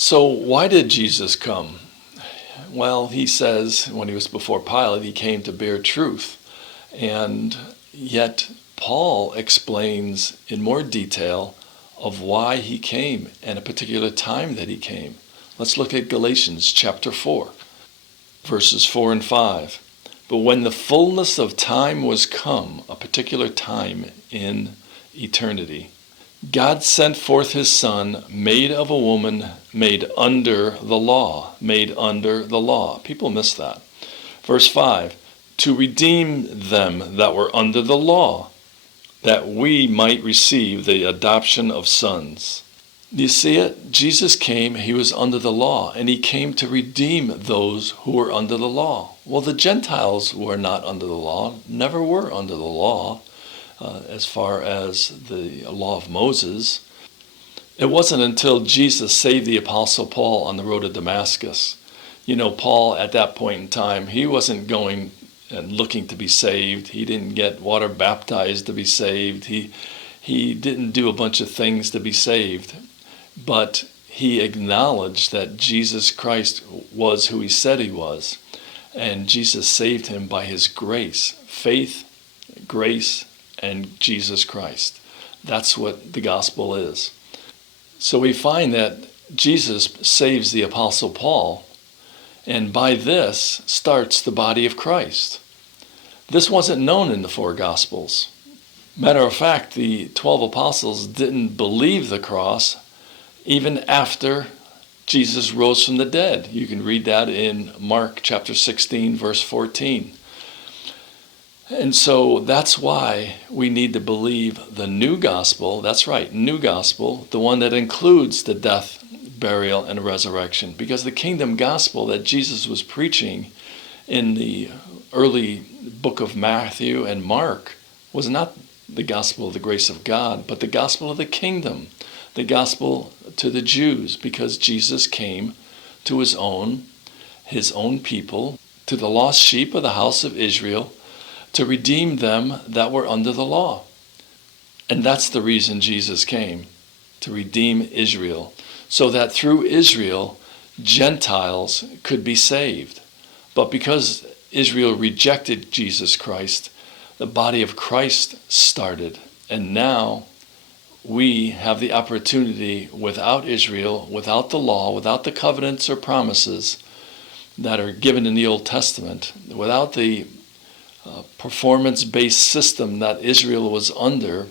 So why did Jesus come? Well, he says when he was before Pilate, he came to bear truth. And yet Paul explains in more detail of why he came and a particular time that he came. Let's look at Galatians chapter 4, verses 4 and 5. But when the fullness of time was come, a particular time in eternity, God sent forth his Son, made of a woman, made under the law. Made under the law. People miss that. Verse 5, to redeem them that were under the law, that we might receive the adoption of sons. Do you see it? Jesus came, he was under the law, and he came to redeem those who were under the law. Well, the Gentiles were not under the law, never were under the law, as far as the law of Moses. It wasn't until Jesus saved the Apostle Paul on the road to Damascus. You know, Paul at that point in time, he wasn't going and looking to be saved. He didn't get water baptized to be saved. He didn't do a bunch of things to be saved. But he acknowledged that Jesus Christ was who he said he was. And Jesus saved him by his grace. Faith, grace, and Jesus Christ. That's what the gospel is. So we find that Jesus saves the Apostle Paul, and by this starts the body of Christ. This wasn't known in the four Gospels. Matter of fact, the 12 apostles didn't believe the cross even after Jesus rose from the dead. You can read that in Mark chapter 16, verse 14. And so that's why we need to believe the new gospel. That's right, new gospel, the one that includes the death, burial, and resurrection. Because the kingdom gospel that Jesus was preaching in the early book of Matthew and Mark was not the gospel of the grace of God, but the gospel of the kingdom, the gospel to the Jews, because Jesus came to his own people, to the lost sheep of the house of Israel, to redeem them that were under the law. And that's the reason Jesus came, to redeem Israel, so that through Israel, Gentiles could be saved. But because Israel rejected Jesus Christ, the body of Christ started. And now we have the opportunity, without Israel, without the law, without the covenants or promises that are given in the Old Testament, without the performance-based system that Israel was under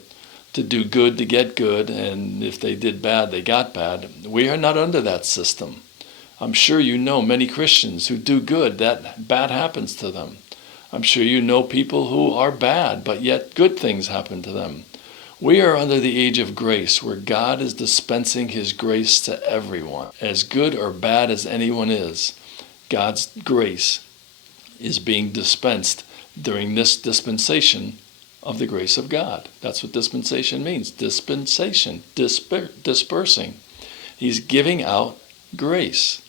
to do good to get good, and if they did bad, they got bad. We are not under that system. I'm sure you know many Christians who do good, that bad happens to them. I'm sure you know people who are bad, but yet good things happen to them. We are under the age of grace, where God is dispensing his grace to everyone. As good or bad as anyone is, God's grace is being dispensed during this dispensation of the grace of God. That's what dispensation means. Dispensation, dispersing. He's giving out grace.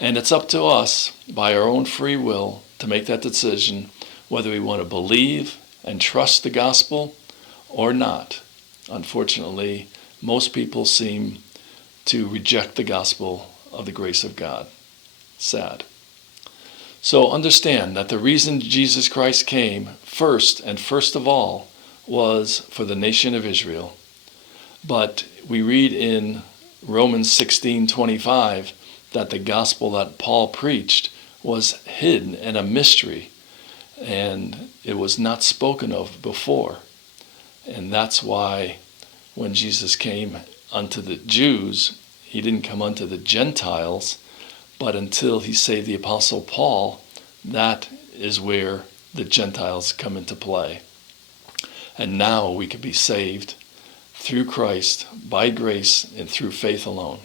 And it's up to us, by our own free will, to make that decision whether we want to believe and trust the gospel or not. Unfortunately, most people seem to reject the gospel of the grace of God. Sad. So understand that the reason Jesus Christ came first of all was for the nation of Israel. But we read in Romans 16:25 that the gospel that Paul preached was hidden and a mystery, and it was not spoken of before. And that's why when Jesus came unto the Jews, he didn't come unto the Gentiles, but until he saved the Apostle Paul, that is where the Gentiles come into play. And now we can be saved through Christ, by grace, and through faith alone.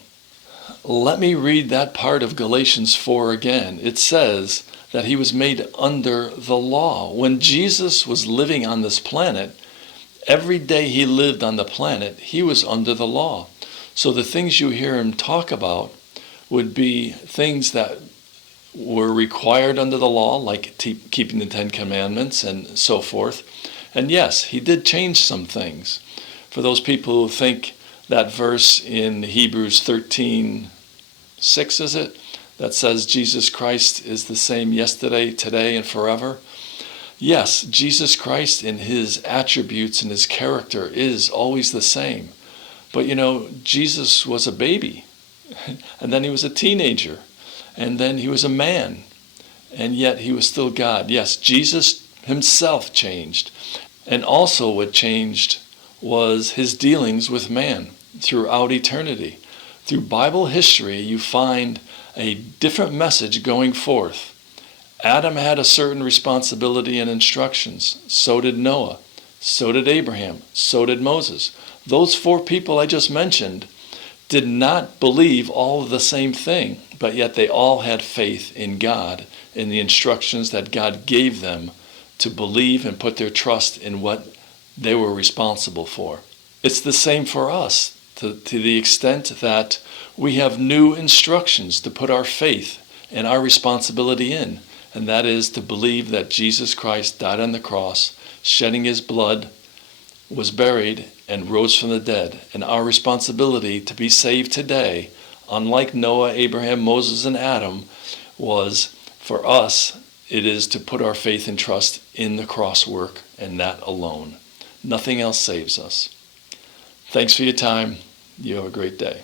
Let me read that part of Galatians 4 again. It says that he was made under the law. When Jesus was living on this planet, every day he lived on the planet, he was under the law. So the things you hear him talk about would be things that were required under the law, like keeping the 10 Commandments and so forth. And yes, he did change some things. For those people who think that verse in Hebrews 13, 6, is it? That says Jesus Christ is the same yesterday, today, and forever. Yes, Jesus Christ in his attributes and his character is always the same. But Jesus was a baby, and then he was a teenager, and then he was a man, and yet he was still God. Yes, Jesus himself changed. And also what changed was his dealings with man throughout eternity. Through Bible history, you find a different message going forth. Adam had a certain responsibility and instructions. So did Noah. So did Abraham. So did Moses. Those 4 people I just mentioned did not believe all of the same thing, but yet they all had faith in God, in the instructions that God gave them to believe and put their trust in what they were responsible for. It's the same for us, to the extent that we have new instructions to put our faith and our responsibility in, and that is to believe that Jesus Christ died on the cross, shedding his blood, was buried, and rose from the dead. And our responsibility to be saved today, unlike Noah, Abraham, Moses, and Adam, was for us, it is to put our faith and trust in the cross work and that alone. Nothing else saves us. Thanks for your time. You have a great day.